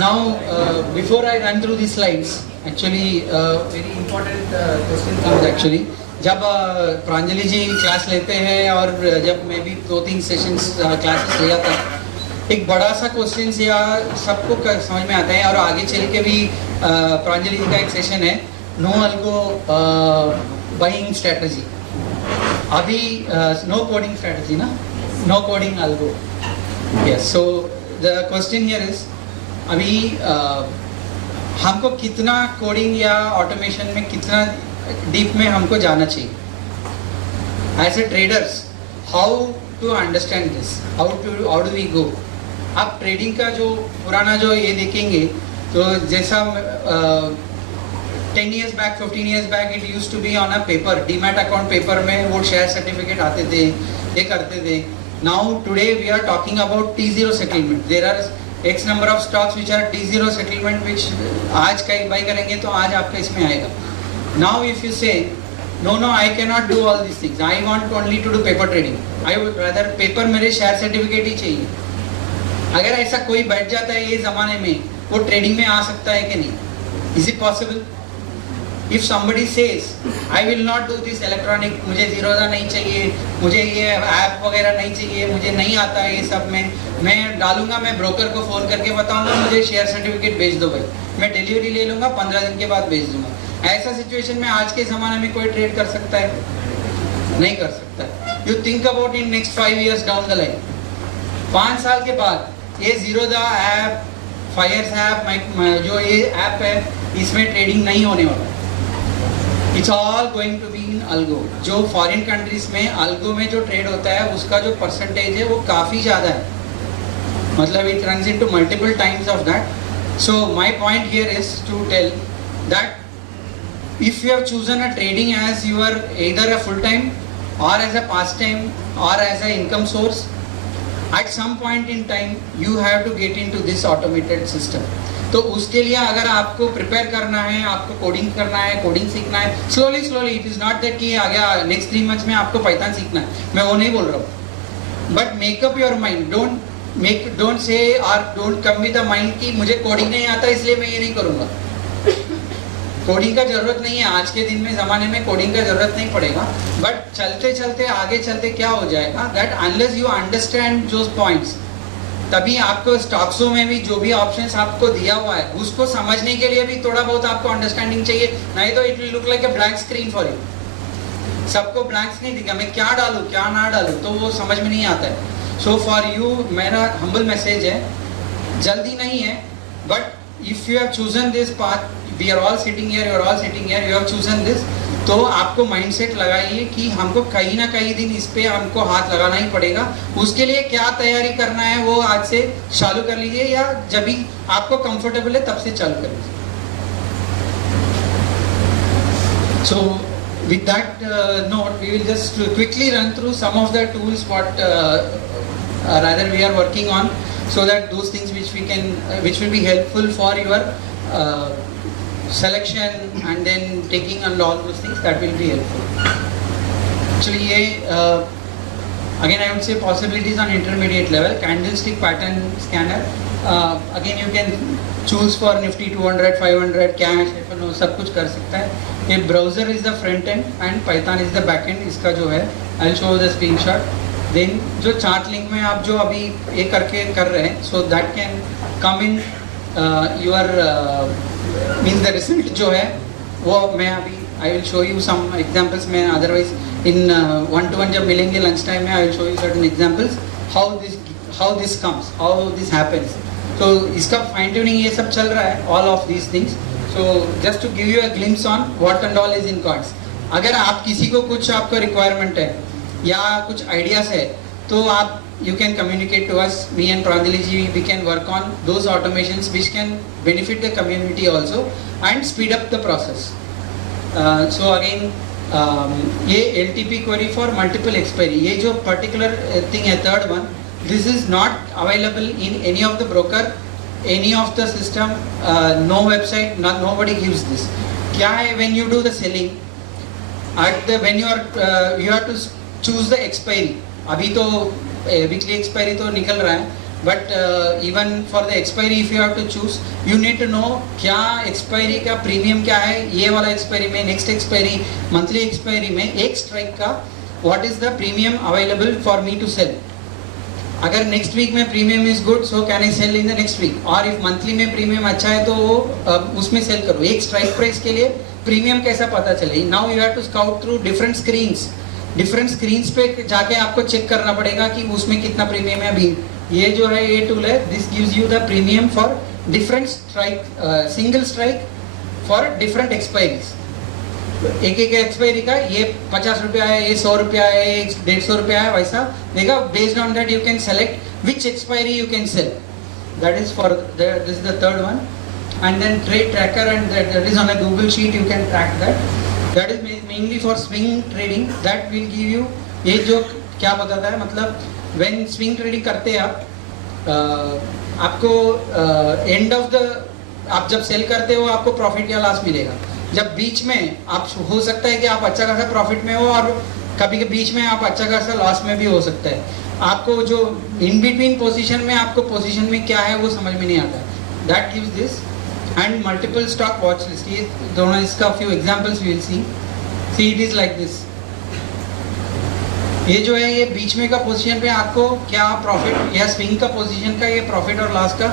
Now, before I run through the slides, actually, very important question comes actually. जब प्रांजलि जी class लेते हैं और जब मैं भी 2-3 सेशंस क्लासेस लिया था, एक बड़ा सा क्वेश्चन या सबको समझ में आता है और आगे चल के भी प्रांजलि जी का एक सेशन है नो अल्गो बाइंग स्ट्रेटजी. अभी नो कोडिंग स्ट्रेटजी ना, no coding algo. Yes, so the question here is अभी हमको कितना कोडिंग या ऑटोमेशन में कितना डीप में हमको जाना चाहिए. As a traders how to understand this, how do we go. आप ट्रेडिंग का जो पुराना जो ये देखेंगे तो जैसा 10 years back 15 years back it used to be on a paper, demat account paper में वो शेयर सर्टिफिकेट आते थे, ये करते थे. Now today we are talking about T0 settlement. There are X number of stocks which are T0 settlement which आज कहीं buy करेंगे तो आज आपका इसमें आएगा. Now if you say no I cannot do all these things, I want only to do paper trading, I would rather paper मेरे share certificate ही चाहिए. अगर ऐसा कोई बैठ जाता है ये ज़माने में, वो ट्रेडिंग में आ सकता है कि नहीं? Is it possible? If somebody says I will not do this electronic, मुझे जीरोधा नहीं चाहिए, मुझे ये ऐप वगैरह नहीं चाहिए, मुझे नहीं आता है ये सब में, मैं डालूंगा, मैं ब्रोकर को फ़ोन करके बताऊंगा मुझे शेयर सर्टिफिकेट भेज दो भाई, मैं डिलीवरी ले लूँगा, 15 दिन के बाद भेज दूंगा. ऐसा सिचुएशन में आज के ज़माने में कोई ट्रेड कर सकता है? नहीं कर सकता. You think about in next 5 years down the line, 5 साल के बाद ये जीरोधा ऐप, फायर्स ऐप, जो ये ऐप है इसमें ट्रेडिंग नहीं होने वाला. It's all going to be in algo. जो फॉरेन कंट्रीज में अल्गो में जो ट्रेड होता है उसका जो परसेंटेज है वो काफ़ी ज़्यादा है, मतलब it runs into multiple times of that. So my point here is to tell that if you have chosen a trading as your either a full time or as a pastime or as a income source, at some point in time you have to get into this automated system. तो उसके लिए अगर आपको prepare करना है, आपको coding करना है, कोडिंग सीखना है, slowly it is not that कि आ गया नेक्स्ट 3 months में आपको पाइथन सीखना है, मैं वो नहीं बोल रहा हूँ. But make up your mind, don't say और don't come with the mind कि मुझे कोडिंग नहीं आता इसलिए मैं ये नहीं करूँगा. कोडिंग का जरूरत नहीं है, आज के दिन में ज़माने में कोडिंग का जरूरत नहीं पड़ेगा. बट चलते चलते आगे चलते क्या हो जाएगा that unless you understand those points, तभी आपको स्टॉक्सों में भी जो भी ऑप्शंस आपको दिया हुआ है उसको समझने के लिए भी थोड़ा बहुत आपको अंडरस्टैंडिंग चाहिए. नहीं तो it will look like a blank screen for you. सबको ब्लैंक्स नहीं दिखा, मैं क्या डालूँ क्या ना डालूँ तो वो समझ में नहीं आता है. सो फॉर यू मेरा हम्बल मैसेज है, जल्दी नहीं है, but if you have chosen this path, we are all sitting here, you are all sitting here, you have chosen this, तो आपको माइंडसेट लगाइए कि हमको कहीं ना कहीं दिन इस पे हमको हाथ लगाना ही पड़ेगा. उसके लिए क्या तैयारी करना है वो आज से चालू कर लीजिए, या जब भी आपको कंफर्टेबल है तब से चालू कर लीजिए. सो with that note, we will just quickly run through some of the tools what rather we are working on, so that those things which will be helpful for your selection and then taking and all those things, that will be helpful. Actually ये again I would say possibilities on intermediate level. Candlestick pattern scanner, again you can choose for Nifty 200, 500, cash, FNO, सब कुछ कर सकता है. ये browser is the front end and Python is the back end. इसका जो है I'll show the screenshot. Then जो चार्ट लिंक में आप जो अभी ये करके कर रहे हैं, so that can come in your means the result जो है वो मैं अभी I will show you some examples. मैं अदरवाइज इन 1-to-1 जब मिलेंगे लंच टाइम में I will show you certain examples how this comes, how this happens. तो इसका फाइन ट्यूनिंग ये सब चल रहा है, all of these things. So just to give you a glimpse on what and all is in cards. अगर आप किसी को कुछ आपका रिक्वायरमेंट है या कुछ आइडियाज है तो आप you can communicate to us, me and Pranjali ji, we can work on those automations which can benefit the community also and speed up the process. So again ये LTP query for multiple expiry, ये जो particular thing है third one, this is not available in any of the broker, any of the system, no website, nobody gives this. क्या है, when you do the selling at the when you have to choose the expiry. अभी तो weekly expiry तो निकल रहा है, but even for the expiry if you have to choose, you need to know क्या expiry का premium क्या है, ये वाला expiry में, next expiry, monthly expiry में एक strike का what is the premium available for me to sell. अगर next week में premium is good, so can I sell in the next week, और if monthly में premium अच्छा है तो वो उसमें sell करो. एक strike price के लिए premium कैसा पता चले. Now you have to scout through different screens पे जाके आपको चेक करना पड़ेगा कि उसमें कितना प्रीमियम है. अभी ये जो है ये टूल है, this gives you the premium for different strike, single strike for different expiries. एक एक्सपायरी का ये 50 रुपया है, ये 100 रुपया है, ये 150 रुपया है, वैसा देगा. Based on that you can select which expiry you can sell. That is for this is the third one. And then trade tracker, and that is on a Google sheet, you can track that. That is mainly for swing trading. That will give you, ये जो क्या बताता है, मतलब when swing trading करते हैं आप, आपको एंड ऑफ द, आप जब सेल करते हो आपको प्रॉफिट या लॉस मिलेगा. जब बीच में आप, हो सकता है कि आप अच्छा खासा प्रॉफिट में हो और कभी के बीच में आप अच्छा खासा लॉस में भी हो सकता है. आपको जो इन बिटवीन पोजीशन में, आपको पोजीशन में क्या है वो समझ में नहीं आता. That gives this. And multiple stock watch list, ये दोनों, इसका few examples we will see it is like this. ये जो है ये बीच में का पोजीशन पे आपको क्या प्रॉफिट या स्विंग का पोजीशन का, ये प्रॉफिट और लॉस का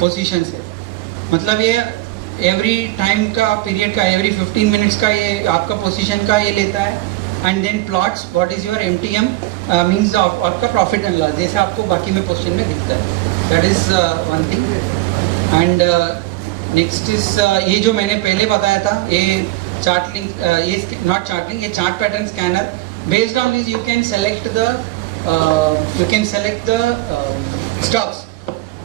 पोजीशन है. मतलब ये एवरी टाइम का पीरियड का, एवरी 15 मिनट्स का ये आपका पोजीशन का ये लेता है. And then plots what is your MTM, means आपका प्रॉफिट एंड लॉस, जैसे आपको बाकी में पोजीशन में दिखता है. That is one thing. And next is ये जो मैंने पहले बताया था, ये चार्ट लिंक, ये नॉट चार्ट लिंक, ये chart pattern scanner. Based on this you can select the stocks.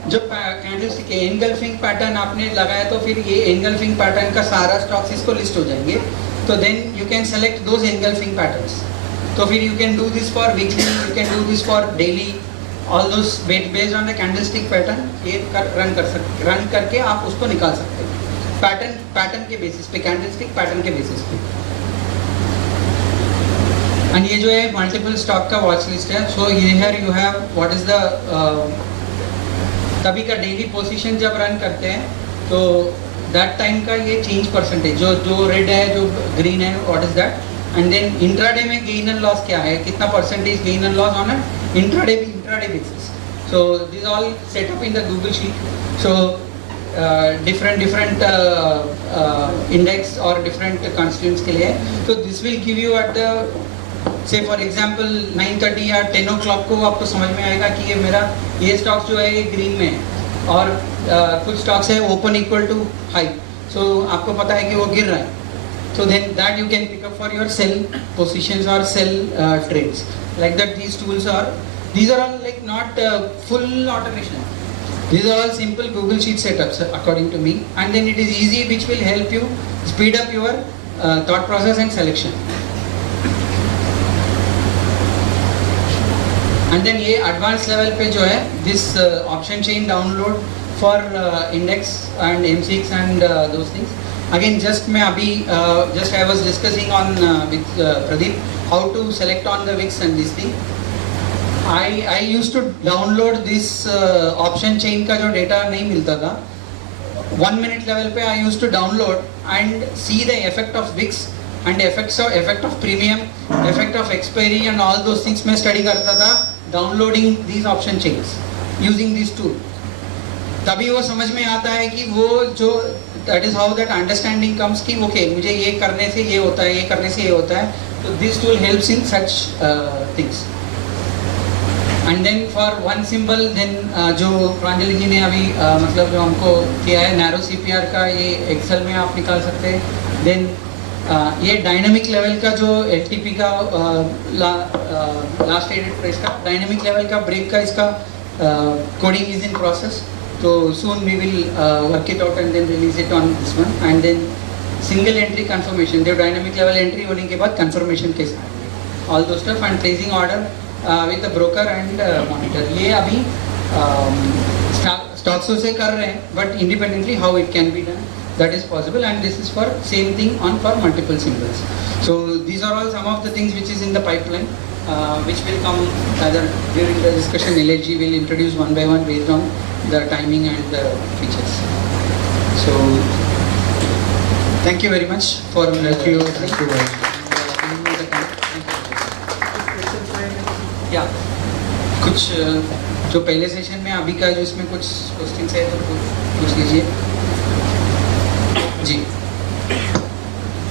जब कैंडलस्टिक के एनगल्फिंग पैटर्न आपने लगाया तो फिर ये एनगल्फिंग पैटर्न का सारा स्टॉक्स इसको लिस्ट हो जाएंगे. तो then you can select those engulfing patterns. तो फिर you can do this for weekly, you can do this for daily, all those based on the candlestick pattern. ये रन करके आप उसको निकाल सकते हो पैटर्न के बेसिस पे, कैंडलस्टिक पैटर्न के बेसिस पे. एंड ये जो है मल्टीपल स्टॉक का वॉच लिस्ट है. So here you have what is the, कभी का डेली पोजीशन जब रन करते हैं तो दैट टाइम का ये चेंज परसेंटेज, जो रेड है, जो ग्रीन है, what is that. And then intraday में गेन एंड लॉस क्या है, कितना percentage gain and loss on a intraday basis. So this all set up in the Google sheet. सो different index और different constituents के लिए. So this will give you at the, say for example 9:30 या 10 o'clock को आपको समझ में आएगा कि ये मेरा ये स्टॉक्स जो है ये ग्रीन में है और कुछ स्टॉक्स है ओपन इक्वल टू हाई. सो आपको पता है कि वो गिर रहा है. So then that you can pick up for your sell positions or sell trades. Like that these are all like not full automation. These are all simple Google Sheet setups according to me, and then it is easy, which will help you speed up your thought process and selection. And then ये advanced level पे जो है this option chain download for index and MCX and those things. Again just मैं अभी just I was discussing on with Pradeep how to select on the VIX and this thing. I used to download this option chain का जो data नहीं मिलता था, 1 minute level पे I used to download and see the effect of VIX and effect of premium, effect of expiry and all those things मैं study करता था downloading these option chains using this tool. तभी वो समझ में आता है कि वो जो that is how that understanding comes कि okay मुझे ये करने से ये होता है, ये करने से ये होता है. So this tool helps in such things. And then for one symbol, then जो प्रांजलि जी ने अभी मतलब जो हमको किया है नैरो CPR का, ये एक्सेल में आप निकाल सकते हैं. देन ये डायनामिक लेवल का जो LTP का लास्ट ट्रेडेड प्राइस का डायनामिक लेवल का ब्रेक का इसका कोडिंग इज इन प्रोसेस. तो soon we will work it out and then release it on this one. And then single entry confirmation, जो dynamic level entry होने के बाद confirmation के साथ all those stuff and placing order with the broker and monitor. ये अभी stocks से कर रहे हैं, but independently how it can be done, that is possible. And this is for same thing on for multiple symbols. So these are all some of the things which is in the pipeline. which will come either during the discussion. LHG will introduce one by one based on the timing and the features. So thank you very much for या कुछ जो पहले session में अभी का जो इसमें कुछ क्वेश्चन है तो पूछ लीजिए जी.